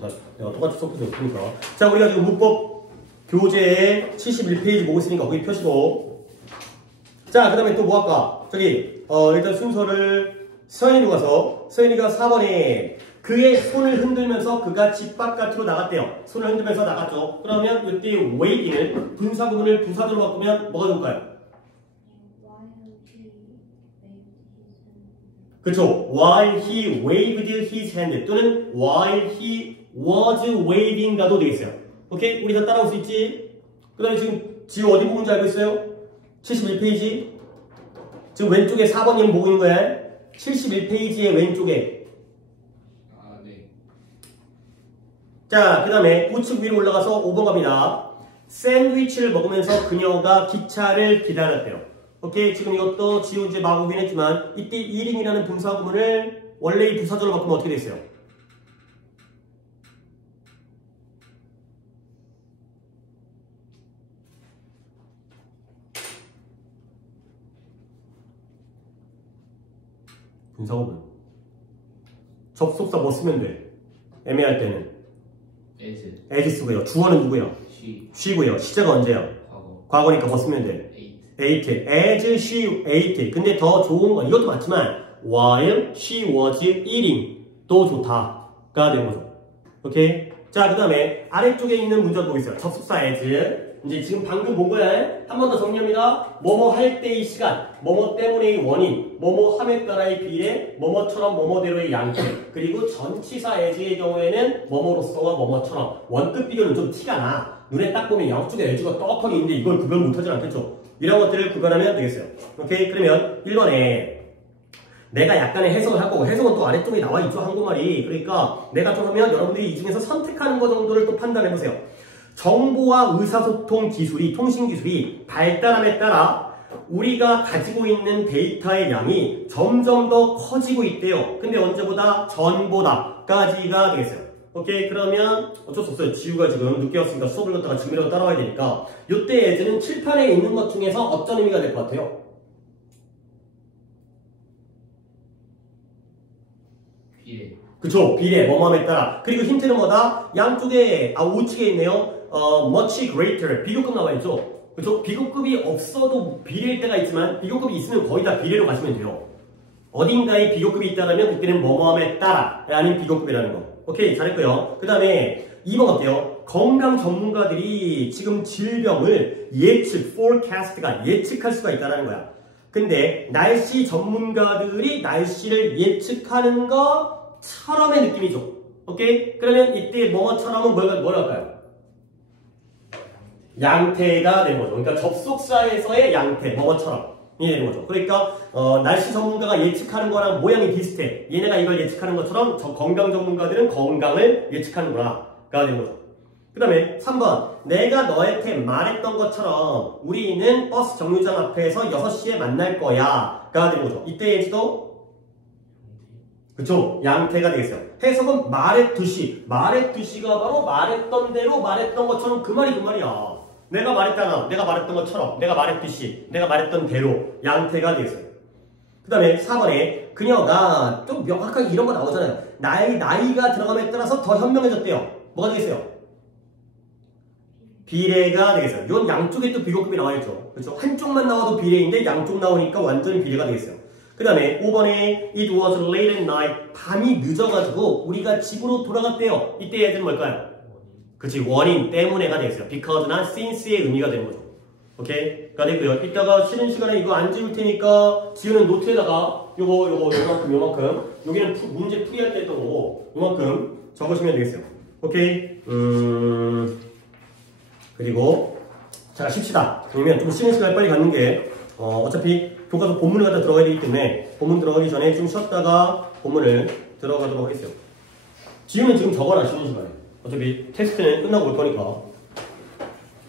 다 내가 똑같이 수업해서 없으니까. 자, 우리가 지금 문법 교재 71페이지 보고 있으니까 거기 펴시고. 자, 그 다음에 또 뭐 할까? 저기 일단 순서를 서현이로 가서 서현이가 4번에 그의 손을 흔들면서 그가 집 바깥으로 나갔대요. 손을 흔들면서 나갔죠. 그러면 이때 wave는 분사 구문을 부사절로 바꾸면 뭐가 좋을까요? 그쵸. While he waved his hand 또는 while he was waving 가도 되겠어요. 오케이? 우리 다 따라올 수 있지? 그 다음에 지금 지우 어디 보는지 알고 있어요? 71페이지. 지금 왼쪽에 4번님 보고 있는 거야. 71페이지의 왼쪽에. 아, 네. 자, 그 다음에 우측 위로 올라가서 5번 갑니다. 샌드위치를 먹으면서 그녀가 기차를 기다렸대요. 오케이, 지금 이것도 지우 이제 마구 했지만 이때 eating이라는 분사 구문을 원래 이 부사절로 바꾸면 어떻게 되겠어요? 분사 구문. 접속사 뭐 쓰면 돼? 애매할 때는 as 쓰고요. 주어는 누구요? she고요. 시제가 언제요? 과거니까 뭐 쓰면 돼? ate. as she ate. 근데 더 좋은 건 이것도 맞지만 while she was eating 도 좋다가 되는 거죠. 오케이? 자, 그 다음에 아래쪽에 있는 문제도 보겠어요. 접속사 as. 이제 지금 방금 본 거야. 한 번 더 정리합니다. 뭐뭐 할 때의 시간, 뭐뭐 때문에의 원인, 뭐뭐 함에 따라의 비례, 뭐뭐처럼 뭐뭐대로의 양태, 그리고 전치사 as의 경우에는 뭐뭐로서와 뭐뭐처럼 원급 비교는 좀 티가 나. 눈에 딱 보면 양쪽에 as가 떡하게 있는데 이걸 구별 못하진 않겠죠. 이런 것들을 구별하면 되겠어요. 오케이? 그러면 1번에 내가 약간의 해석을 할 거고 해석은 또 아래쪽에 나와 있죠. 한국말이. 그러니까 내가 좀 하면 여러분들이 이 중에서 선택하는 거 정도를 또 판단해 보세요. 정보와 의사소통 기술이, 통신 기술이 발달함에 따라 우리가 가지고 있는 데이터의 양이 점점 더 커지고 있대요. 근데 언제보다? 전보다까지가 되겠어요. 오케이? 그러면 어쩔 수 없어요. 지우가 지금 늦게 왔으니까 수업을 갖다가 지금이라도 따라와야 되니까 이때 예제는 칠판에 있는 것 중에서 어떤 의미가 될 것 같아요? 비례. 그쵸. 비례. 뭐뭐함에 따라. 그리고 힌트는 뭐다? 양쪽에 우측에 있네요. much greater. 비교급 나와 있죠. 그쵸? 비교급이 없어도 비례일 때가 있지만 비교급이 있으면 거의 다 비례로 가시면 돼요. 어딘가에 비교급이 있다면 그때는 뭐뭐함에 따라 라는 비교급이라는 거. 오케이, 잘했고요. 그 다음에 2번 어때요? 건강 전문가들이 지금 질병을 forecast가 예측할 수가 있다는 거야. 근데 날씨 전문가들이 날씨를 예측하는 것처럼의 느낌이죠. 오케이? 그러면 이때 뭐뭐처럼은 뭐랄까요? 양태가 되는 거죠. 그러니까 접속사에서의 양태, 뭐뭐처럼. 이 되는 거죠. 그러니까 날씨 전문가가 예측하는 거랑 모양이 비슷해. 얘네가 이걸 예측하는 것처럼 건강 전문가들은 건강을 예측하는구나 가 되는 거죠. 그 다음에 3번 내가 너한테 말했던 것처럼 우리는 버스 정류장 앞에서 6시에 만날 거야 가 되는 거죠. 이때의 지도 그쵸? 양태가 되겠어요. 해석은 말했듯이 말했듯이가 바로 말했던 대로 말했던 것처럼 그 말이 그 말이야. 내가 말했잖아. 내가 말했던 것처럼 내가 말했듯이 내가 말했던 대로 양태가 되겠어요. 그 다음에 4번에 그녀가 좀 명확하게 이런 거 나오잖아요. 나이가 들어감에 따라서 더 현명해졌대요. 뭐가 되겠어요? 비례가 되겠어요. 이건 양쪽에 또 비교급이 나와있죠. 그렇죠? 한쪽만 나와도 비례인데 양쪽 나오니까 완전히 비례가 되겠어요. 그 다음에 5번에 It was late at night. 밤이 늦어가지고 우리가 집으로 돌아갔대요. 이때 애들은 뭘까요? 그치, 원인 때문에가 되겠어요. because나 since의 의미가 되는 거죠. 오케이? 가 되고요. 이따가 쉬는 시간에 이거 안 지울 테니까 지우는 노트에다가 요만큼 여기는 문제 풀이할 때 했던 거고 요만큼 적으시면 되겠어요. 오케이? 그리고 자, 쉽시다. 그러면 좀 쉬는 시간 빨리 갖는 게 어차피 교과서 본문을 갖다 들어가야 되기 때문에 본문 들어가기 전에 좀 쉬었다가 본문을 들어가도록 하겠어요. 지우는 지금 적어라, 쉬는 시간에. 어차피 테스트는 끝나고 올 거니까.